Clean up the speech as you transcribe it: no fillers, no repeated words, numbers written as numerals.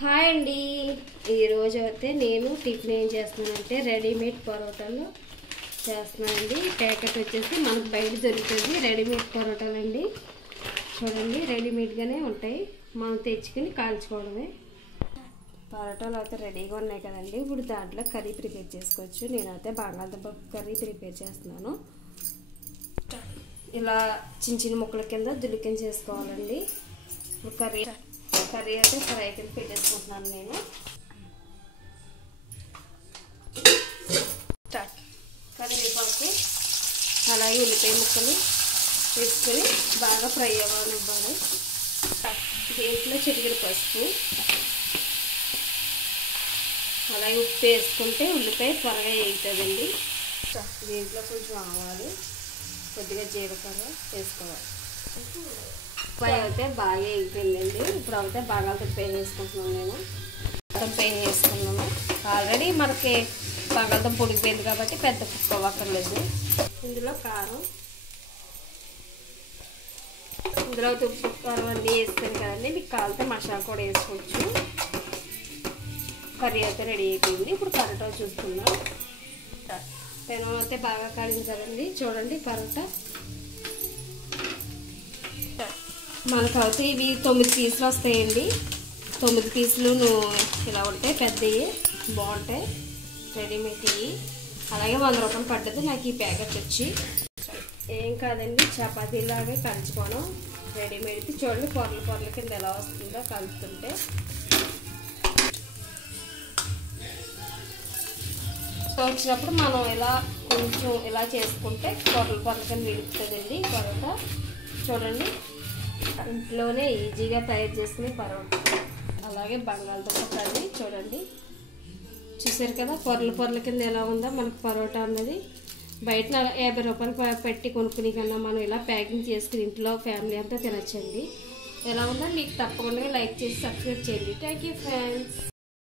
Hi అండి. ఈరోజు అయితే నేను టిఫిన్ ఏం చేస్తున్నానంటే రెడీమేడ్ పరోటాలు చేస్తున్నానండి. ప్యాకెట్ వచ్చేసి మనకు బయట దొరుకుతుంది రెడీమేడ్ పరోటాలు అండి. చూడండి, రెడీమేడ్గానే ఉంటాయి, మనం తెచ్చుకుని కాల్చుకోవడమే. పరోటాలు అయితే రెడీగా ఉన్నాయి కదండి. ఇప్పుడు దాంట్లో కర్రీ ప్రిపేర్ చేసుకోవచ్చు. నేనైతే బంగాళదుంప కర్రీ ప్రిపేర్ చేస్తున్నాను. ఇలా చిన్న చిన్న ముక్కల కింద దులికిన చేసుకోవాలండి. ఇప్పుడు కర్రీ అయితే ఫ్రై కింద పెట్టేసుకుంటున్నాను నేను. కరివేపాకు అలాగే ఉల్లిపాయ ముక్కలు వేసుకొని బాగా ఫ్రై అవ్వాలి. దీంట్లో చిటికెడు పసుపు అలాగే ఉప్పు వేసుకుంటే ఉల్లిపాయ త్వరగా వేగుతుందండి. దీంట్లో కొంచెం ఆవాలు, కొద్దిగా జీలకర్ర వేసుకోవాలి. ఉప్పు అయితే బాగా వేగిపోయిందండి. ఇప్పుడు అయితే బంగాళదుంప వేసుకుంటున్నాను నేను. బంగాళదుంప వేసుకున్నాము. ఆల్రెడీ మనకి బంగాళదుంప ఉడికిపోయింది కాబట్టి పెద్ద కుక్ అవ్వక్కర్లేదు. ఇందులో కారం, ఇందులో ఉప్పు కారం అన్నీ వేస్తాను కదండి. మీకు కావాలంటే మసాలా కూడా వేసుకోవచ్చు. కర్రీ అయితే రెడీ అయిపోయింది. ఇప్పుడు పరోటా చూసుకుందాం. పెనం అయితే బాగా కాడింది కదండి. చూడండి, పరోటా మనకు అయితే ఇవి 9 పీసులు వస్తాయండి. 9 పీసులు ఇలా ఉంటాయి, పెద్దవి బాగుంటాయి రెడీమేడ్. ఇవి అలాగే 100 రూపాయలు పడ్డది నాకు ఈ ప్యాకెట్ వచ్చి. ఏం కాదండి, చపాతీలాగే కలుపుకోవడం రెడీమేడ్కి. చూడండి, పొరల కింద ఎలా వస్తుందో కలుపుతుంటే. వచ్చినప్పుడు మనం ఇలా కొంచెం ఇలా చేసుకుంటే పొరల కింద విడుతుందండి పరోటా. చూడండి, ఇంట్లోనే ఈజీగా తయారు చేసుకునే పరోటా. అలాగే బంగాళదుంప కర్రీ చూడండి, చూసారు కదా పొరల కింద ఎలా ఉందో మనకు పరోటా అన్నది. బయట 50 రూపాయలు పెట్టి కొనుక్కునే కన్నా మనం ఇలా ప్యాకింగ్ చేసుకుని ఇంట్లో ఫ్యామిలీ అంతా తినచ్చండి. ఎలా ఉందో మీకు తప్పకుండా లైక్ చేసి సబ్స్క్రైబ్ చేయండి. Thank you friends.